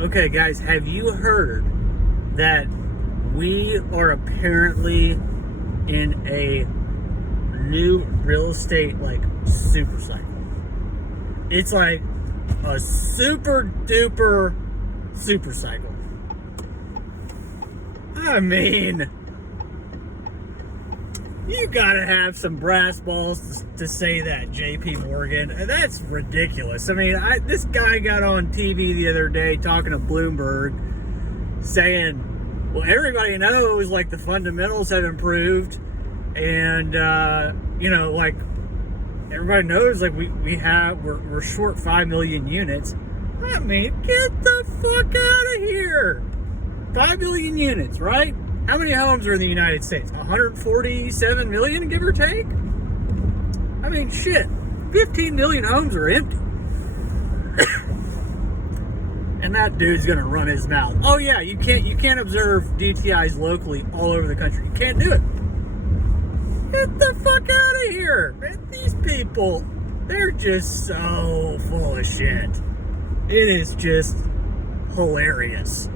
Okay, guys, have you heard that we are apparently in a new real estate, super cycle? It's like a super duper super cycle. I mean, you gotta have some brass balls to say that, JP Morgan. That's ridiculous. I mean, this guy got on TV the other day talking to Bloomberg saying, well, everybody knows, the fundamentals have improved. And, everybody knows, we're short 5 million units. I mean, get the fuck out of here. 5 million units, right? How many homes are in the United States? 147 million, give or take? I mean, shit. 15 million homes are empty. And that dude's gonna run his mouth. Oh yeah, you can't observe DTIs locally all over the country. You can't do it. Get the fuck out of here. These people, they're just so full of shit. It is just hilarious.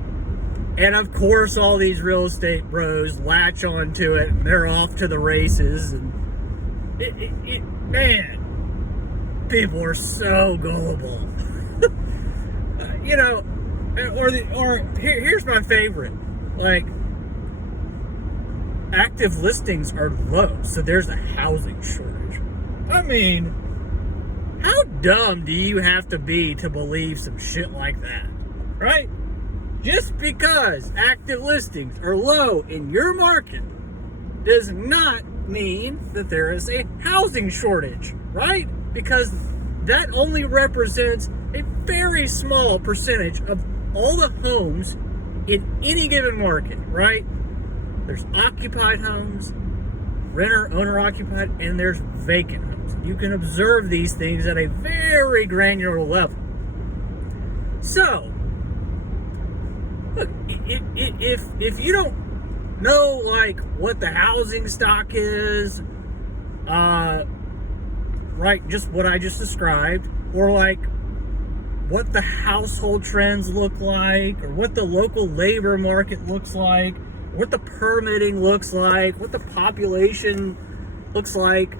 And of course, all these real estate bros latch onto it, and they're off to the races. And man, people are so gullible. Here's my favorite. Active listings are low, so there's a housing shortage. I mean, how dumb do you have to be to believe some shit like that, right? Just because active listings are low in your market does not mean that there is a housing shortage, right? Because that only represents a very small percentage of all the homes in any given market, right? There's occupied homes, renter, owner occupied, and there's vacant homes. You can observe these things at a very granular level. So, look, if you don't know what the housing stock is, right, just what I just described, or what the household trends look like, or what the local labor market looks like, what the permitting looks like, what the population looks like,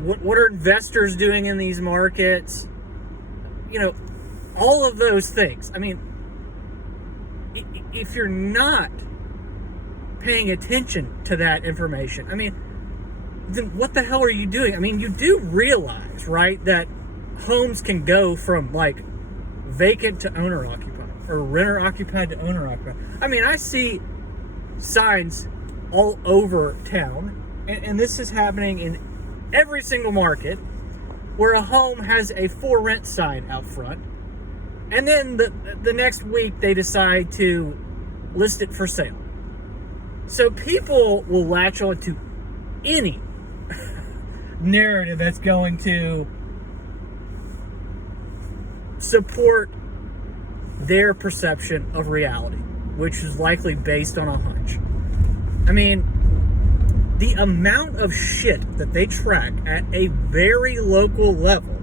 what are investors doing in these markets, all of those things. I mean, if you're not paying attention to that information, then what the hell are you doing? I mean, you do realize, right, that homes can go from vacant to owner occupied, or renter occupied to owner occupied. I mean, I see signs all over town, and this is happening in every single market, where a home has a for rent sign out front, and then the next week they decide to list it for sale. So people will latch on to any narrative that's going to support their perception of reality, which is likely based on a hunch. I mean, the amount of shit that they track at a very local level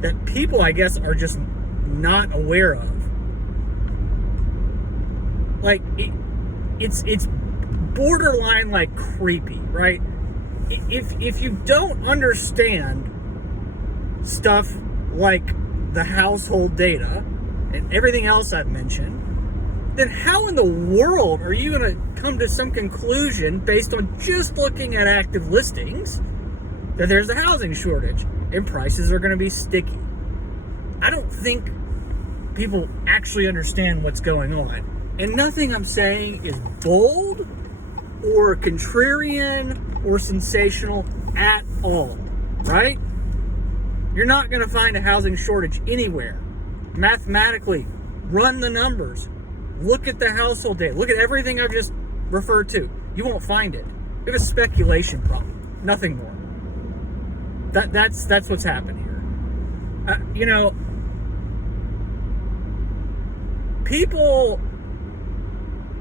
that people, I guess, are just not aware of. It's borderline creepy, right? If you don't understand stuff like the household data and everything else I've mentioned, then how in the world are you going to come to some conclusion based on just looking at active listings that there's a housing shortage and prices are going to be sticky? I don't think people actually understand what's going on. And nothing I'm saying is bold or contrarian or sensational at all, right? You're not going to find a housing shortage anywhere. Mathematically, run the numbers. Look at the household data. Look at everything I've just referred to. You won't find it. You have a speculation problem. Nothing more. That's what's happened here. People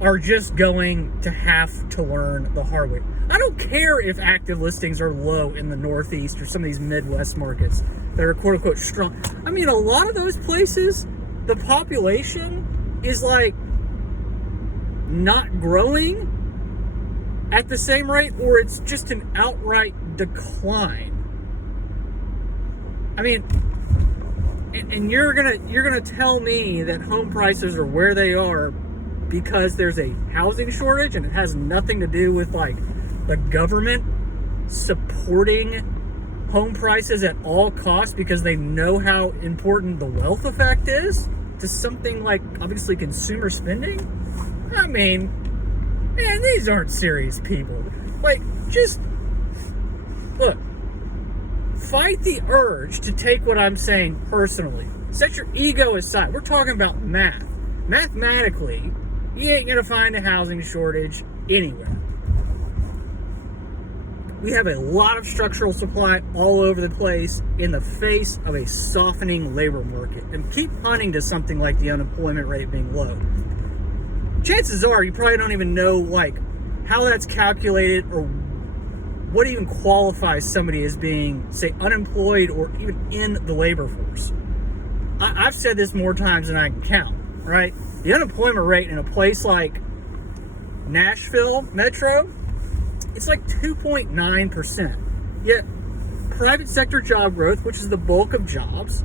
are just going to have to learn the hard way. I don't care if active listings are low in the Northeast or some of these Midwest markets that are quote unquote strong. I mean, a lot of those places, the population is like not growing at the same rate, or it's just an outright decline. I mean, and you're gonna tell me that home prices are where they are because there's a housing shortage, and it has nothing to do with like the government supporting home prices at all costs because they know how important the wealth effect is to something like obviously consumer spending? I mean, man, these aren't serious people. Like, just look, fight the urge to take what I'm saying personally. Set your ego aside. We're talking about math. Mathematically, you ain't gonna find a housing shortage anywhere. We have a lot of structural supply all over the place in the face of a softening labor market. And keep hunting to something like the unemployment rate being low. Chances are you probably don't even know like how that's calculated or what even qualifies somebody as being, say, unemployed or even in the labor force. I've said this more times than I can count, right? The unemployment rate in a place like Nashville Metro, it's like 2.9%. Yet private sector job growth, which is the bulk of jobs,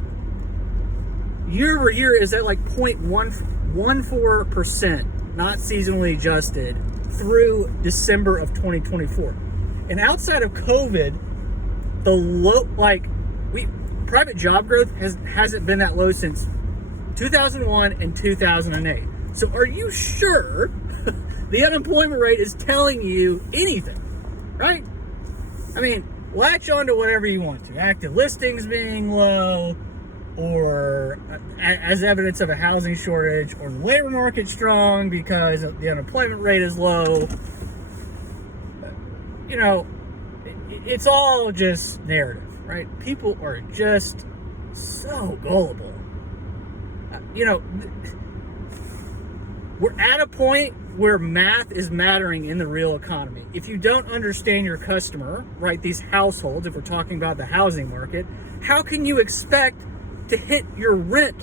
year over year is at like 0.14%, not seasonally adjusted, through December of 2024. And outside of COVID, private job growth hasn't been that low since 2001 and 2008. So are you sure the unemployment rate is telling you anything, right? I mean, latch on to whatever you want to. Active listings being low, or as evidence of a housing shortage, or the labor market strong because the unemployment rate is low. You know, it's all just narrative, right? People are just so gullible. You know, we're at a point where math is mattering in the real economy. If you don't understand your customer, right, these households, if we're talking about the housing market, how can you expect to hit your rent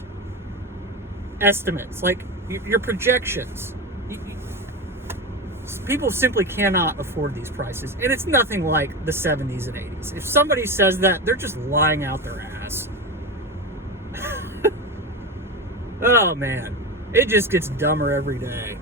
estimates, like your projections? People simply cannot afford these prices, and it's nothing like the 70s and 80s. If somebody says that, they're just lying out their ass. Oh man, it just gets dumber every day.